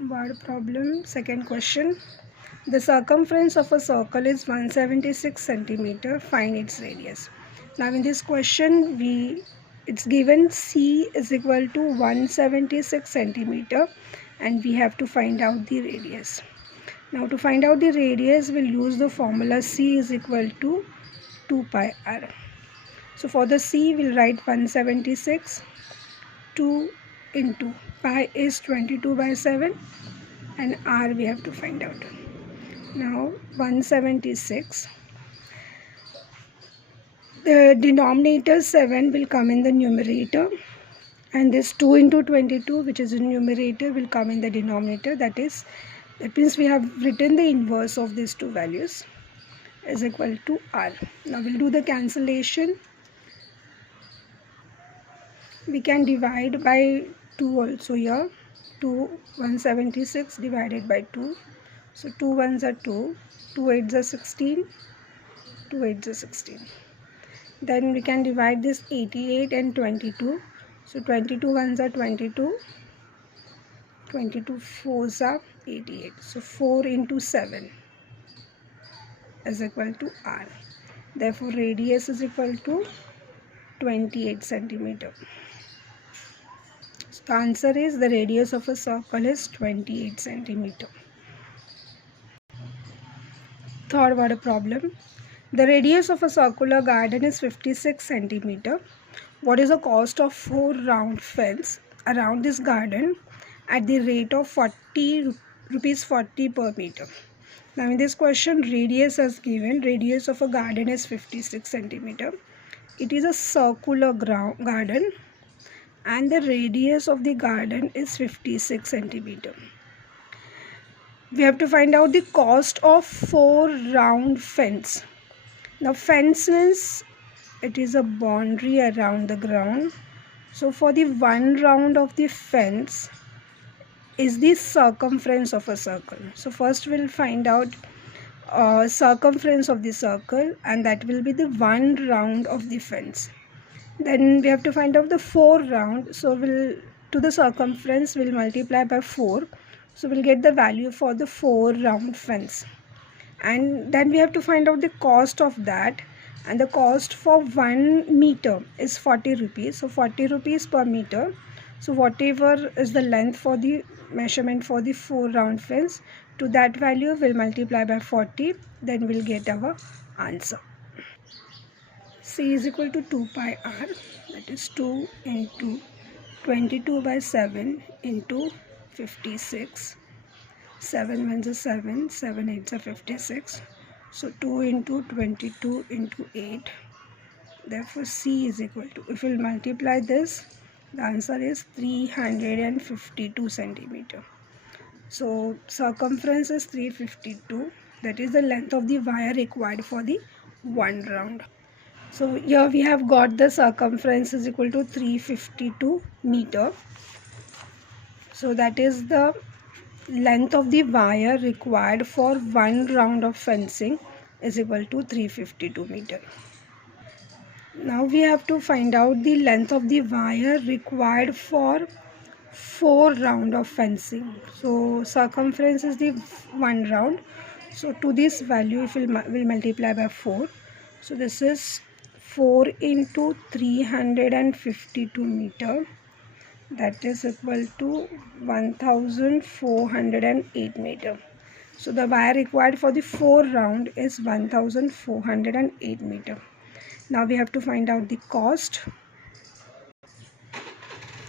Word problem. Second question. The circumference of a circle is 176 centimeter. Find its radius. Now in this question, it's given C is equal to 176 centimeter, and we have to find out the radius. Now to find out the radius, we'll use the formula C is equal to 2 pi r. So for the C, we'll write 176. 2 into pi is 22 by 7, and r we have to find out. Now 176, the denominator 7 will come in the numerator, and this 2 into 22, which is in numerator, will come in the denominator. That means we have written the inverse of these two values is equal to r. Now we'll do the cancellation. We can divide by 2 also here. 176 divided by 2. So 2 ones are 2, 2 eights are 16, 2 eights are 16. Then we can divide this 88 and 22. So 22 ones are 22, 22 fours are 88. So 4 into 7 is equal to r. Therefore radius is equal to 28 centimeter. So the answer is the radius of a circle is 28 centimeter. Third word problem. The radius of a circular garden is 56 centimeter. What is the cost of 4 round fence around this garden at the rate of rupees 40 per meter? Now in this question, radius is given. Radius of a garden is 56 centimeter. It is a circular garden, and the radius of the garden is 56 centimeter. We have to find out the cost of 4 round fence. Now fence means it is a boundary around the ground. So for the 1 round of the fence is the circumference of a circle. So first we'll find out circumference of the circle, and that will be the 1 round of the fence. Then we have to find out the 4 round. So to the circumference we'll multiply by 4. So we'll get the value for the 4 round fence. And then we have to find out the cost of that, and the cost for 1 meter is 40 rupees. So 40 rupees per meter. So whatever is the length for the measurement for the 4 round fence, to that value we'll multiply by 40. Then we'll get our answer. C is equal to 2 pi r, that is 2 into 22 by 7 into 56. 7 ones are 7, 7 eights are 56. So 2 into 22 into 8. Therefore C is equal to, if we'll multiply this, the answer is 352 centimeter. So circumference is 352. That is the length of the wire required for the 1 round. So here we have got the circumference is equal to 352 meter. So that is the length of the wire required for 1 round of fencing is equal to 352 meter. Now we have to find out the length of the wire required for 4 round of fencing. So circumference is the 1 round. So to this value, if we'll multiply by 4. So this is 4 into 352 meter. That is equal to 1408 meter. So the wire required for the 4 round is 1408 meter. Now we have to find out the cost.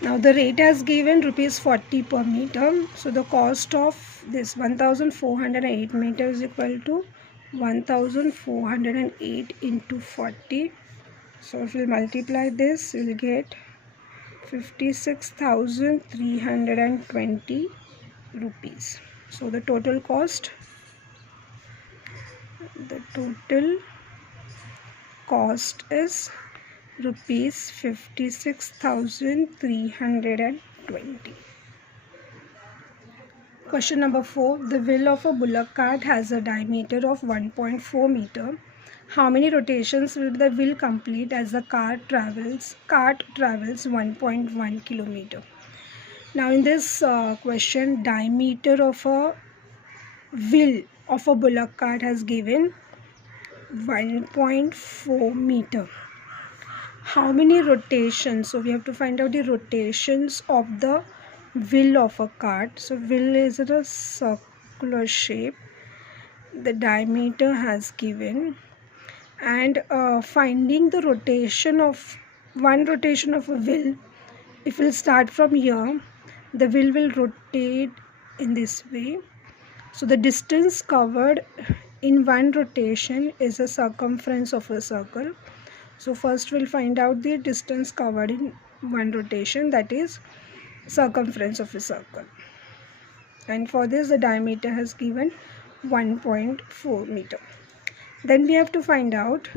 Now the rate has given rupees 40 per meter. So the cost of this 1408 meter is equal to 1408 into 40. So if we multiply this, we will get 56,320 rupees. So the total cost is rupees 56,320. Question number 4. The wheel of a bullock cart has a diameter of 1.4 meter. How many rotations will the wheel complete as the cart travels 1.1 kilometer? Now in this question, diameter of a wheel of a bullock cart has given 1.4 meter. How many rotations? So we have to find out the rotations of the wheel of a cart. So wheel is in a circular shape. The diameter has given, and finding the rotation of one rotation of a wheel, if we'll start from here, the wheel will rotate in this way. So the distance covered in one rotation is the circumference of a circle. So first we'll find out the distance covered in one rotation, that is circumference of a circle. And for this the diameter has given 1.4 meter. Then we have to find out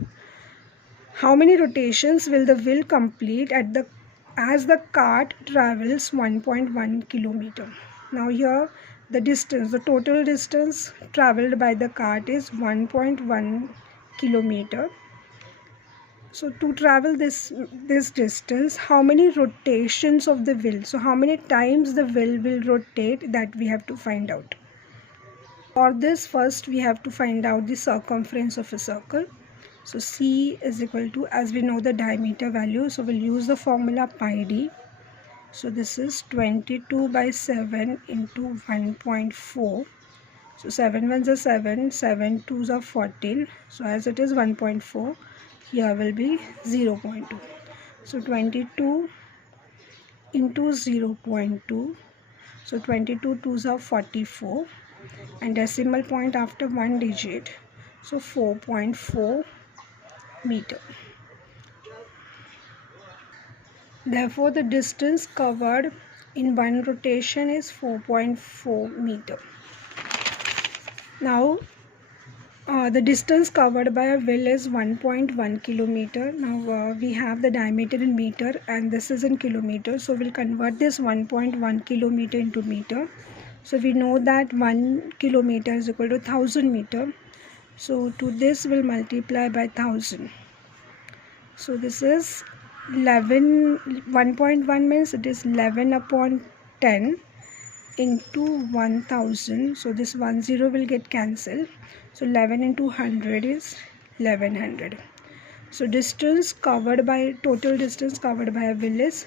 how many rotations will the wheel complete as the cart travels 1.1 kilometer. Now here the total distance traveled by the cart is 1.1 kilometer. So to travel this distance, how many rotations of the wheel? So how many times the wheel will rotate, that we have to find out. For this, first we have to find out the circumference of a circle. So C is equal to, as we know the diameter value, so we'll use the formula pi d. So this is 22 by 7 into 1.4. So 7 ones are 7, 7 twos are 14. So as it is 1.4, here will be 0.2. So 22 into 0.2. So 22 twos are 44. And decimal point after one digit. So 4.4 meter. Therefore, the distance covered in one rotation is 4.4 meter. Now, the distance covered by a wheel is 1.1 kilometer. Now, we have the diameter in meter and this is in kilometer. So, we'll convert this 1.1 kilometer into meter. So, we know that 1 kilometer is equal to 1000 meter. So, to this we'll multiply by 1000. So, this is 1.1 means it is 11 upon 10 into 1000. So this 10 will get cancelled. So 11 into 100 is 1100. So total distance covered by a wheel is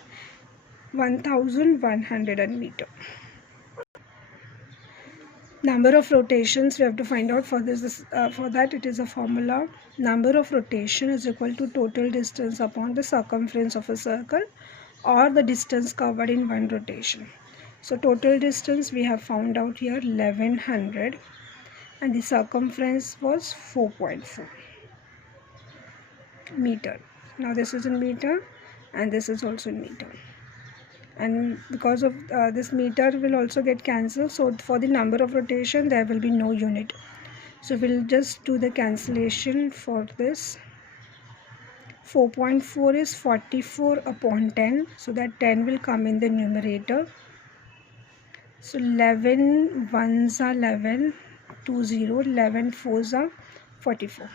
1100 meter. Number of rotations we have to find out for this. For that it is a formula. Number of rotation is equal to total distance upon the circumference of a circle, or the distance covered in one rotation. So total distance we have found out here 1100, and the circumference was 4.4 meter. Now this is in meter and this is also in meter. And because of this meter will also get cancelled, so for the number of rotation there will be no unit. So we'll just do the cancellation for this. 4.4 is 44 upon 10, so that 10 will come in the numerator. So 11 ones are 11, 20, 11 fours are 44,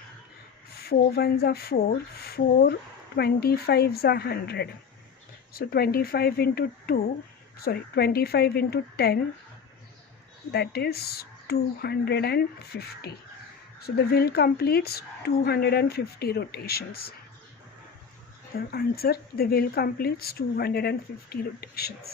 4 ones are 4, 4 25s are 100. So 25 into 10, that is 250. So the wheel completes 250 rotations. The answer, the wheel completes 250 rotations.